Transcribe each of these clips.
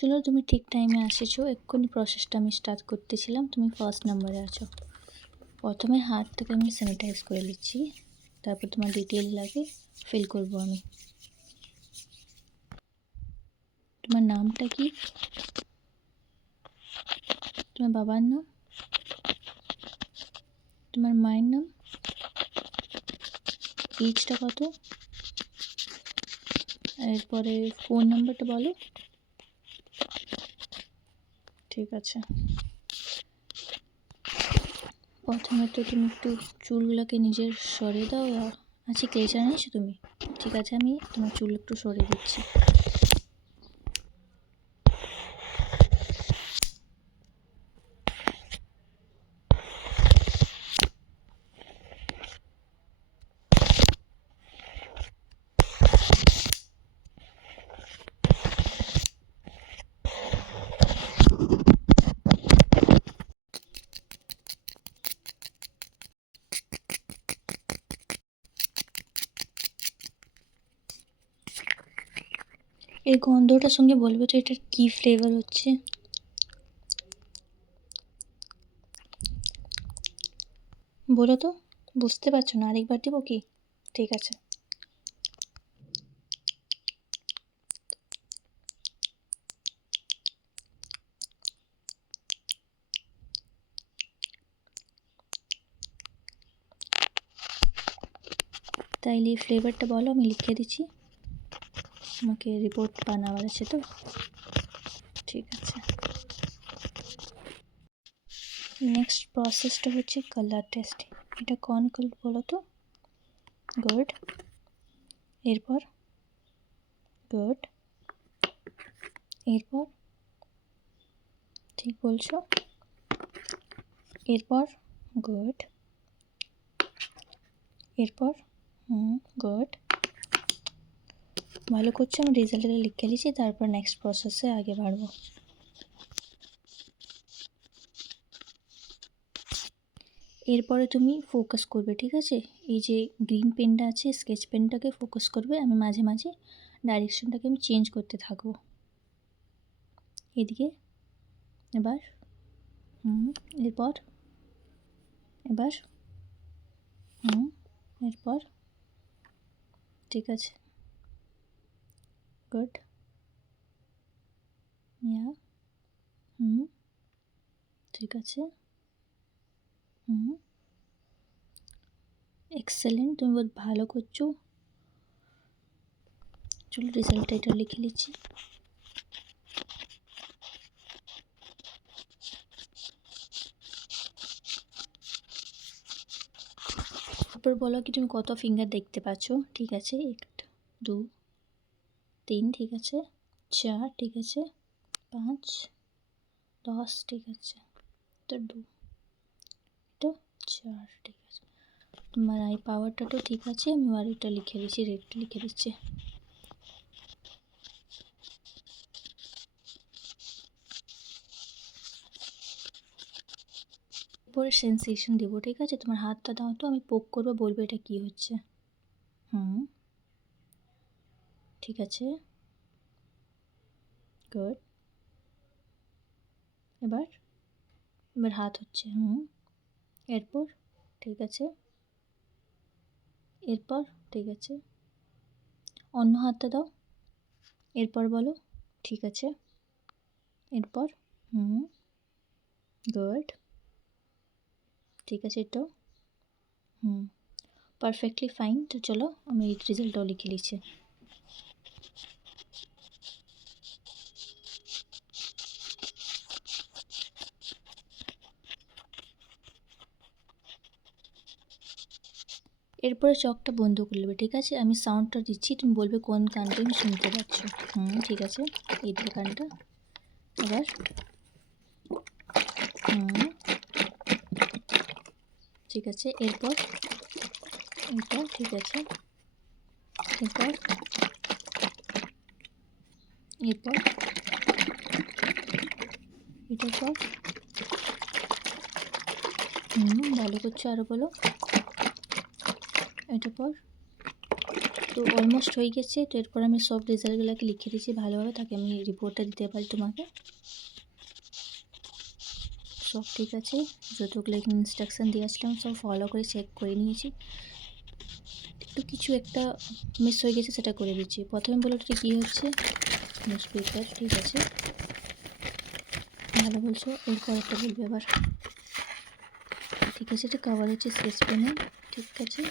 চলো, তুমি ঠিক টাইমে এসেছো। এক্ষুনি প্রসেসটা আমি স্টার্ট করতেছিলাম। তুমি ফার্স্ট নাম্বারে আছো। প্রথমে হাতটাকে আমি স্যানিটাইজ করে নিচ্ছি, তারপর তোমার ডিটেল লাগে ফিল করব আমি। তোমার নামটা কি? তোমার বাবার নাম? তোমার মায়ের নাম? এজটা কত? এরপরে ফোন নাম্বারটা বলো। ঠিক আছে। প্রথমে তো তুমি একটু চুলগুলোকে নিজের সরিয়ে দাও। আচ্ছা, ক্লেচার নিয়েছো তুমি? ঠিক আছে, আমি তোমার চুল একটু সরিয়ে দিচ্ছি। এই গন্ধটার সঙ্গে বলবে তো এটার কী ফ্লেভার হচ্ছে? বলো তো, বুঝতে পারছো না? আরেকবার দেবো কি? ঠিক আছে। তাইলে এই ফ্লেভারটা বলো, আমি লিখে দিচ্ছি। আমাকে রিপোর্ট বানাবার আছে তো। ঠিক আছে। নেক্সট প্রসেসটা হচ্ছে কালার টেস্ট। এটা কোন কালার বলো তো? গুড। এরপর গুড। এরপর ঠিক বলছো। এরপর গুড। এরপর গুড। ভালো করছো। আমি রেজাল্টটা লিখে দিচ্ছি, তারপর নেক্সট প্রসেসে আগে বাড়বো। এরপরে তুমি ফোকাস করবে, ঠিক আছে? এই যে গ্রিন পেনটা আছে, স্কেচ পেনটাকে ফোকাস করবে। আমি মাঝে মাঝে ডাইরেকশনটাকে আমি চেঞ্জ করতে থাকবো। এদিকে, এবার এরপর, এবার এরপর। ঠিক আছে, গুড। ইয়া ঠিক আছে। এক্সেলেন্ট, তুমি বহুত ভালো করছো। চলো রেজাল্টটা এটা লিখে নিচ্ছি। তারপর বলো কি তুমি কত ফিঙ্গার দেখতে পাচ্ছ? ঠিক আছে, 1 2 3, ঠিক আছে, 4, ঠিক আছে, 5 10, ঠিক আছে, এটা 2, এটা 4, ঠিক আছে। তোমার আই পাওয়ারটা তো ঠিক আছে। আমি আর এটা লিখে দিচ্ছি, রেট লিখে দিচ্ছি। পরে সেন্সেশন দেবো, ঠিক আছে? তোমার হাতটা দাও তো, আমি পোক করবো, বলবো এটা কি হচ্ছে। ঠিক আছে, গুড। এবার এবার হাত হচ্ছে। এরপর ঠিক আছে। এরপর ঠিক আছে, অন্য হাতটা দাও। এরপর বলো, ঠিক আছে। এরপর গুড। ঠিক আছে, এটাও পারফেক্টলি ফাইন। তো চলো আমি এই রেজাল্টটাও লিখে নিচ্ছি। এরপরে চোখটা বন্ধ করে নেবে, ঠিক আছে? আমি সাউন্ডটা দিচ্ছি, তুমি বলবে কোন কানটা আমি শুনতে পাচ্ছ। ঠিক আছে, এই দিকে কানটা। এবার ঠিক আছে। এরপর এটা, ঠিক আছে। এরপর এরপর এটার পর ভালো করছো, আরও বলো। এটার পর তো তো অলমোস্ট হয়ে গেছে। তো এরপর আমি সব রেজাল্টগুলোকে লিখে দিয়েছি ভালোভাবে, তাকে আমি রিপোর্টটা দিতে পারি তোমাকে। সব ঠিক আছে, যতগুলো ইনস্ট্রাকশান দিয়েছিলাম সব ফলো করে চেক করে নিয়েছি। একটু কিছু একটা মিস হয়ে গেছে, সেটা করে দিচ্ছি। প্রথমে বলো এটা কী হচ্ছে, নিউজ পেপার, ঠিক আছে ভালো বলছো। এরপর একটা বলবে আবার, ঠিক আছে এটা কভার হচ্ছে স্কেচ পেনে, ঠিক আছে।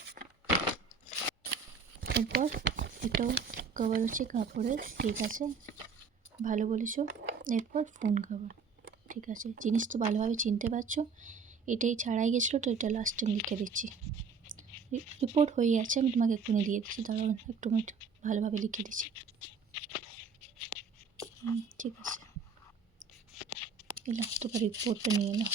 এরপর এটাও কভার হচ্ছে কাপড়ের, ঠিক আছে ভালো বলেছো। এরপর ফোন কভার, ঠিক আছে। জিনিস তো ভালোভাবে চিনতে পারছো, এটাই ছাড়াই গেছিলো, তো এটা লাস্ট টাইম লিখে দিচ্ছি। রিপোর্ট হয়ে আছে, আমি তোমাকে এক্ষুনি দিয়ে দিচ্ছি, দাঁড়াও একটু মিনিট, ভালোভাবে লিখে দিচ্ছি। ঠিক আছে, এলাম তোমার রিপোর্টটা নিয়ে এলাম।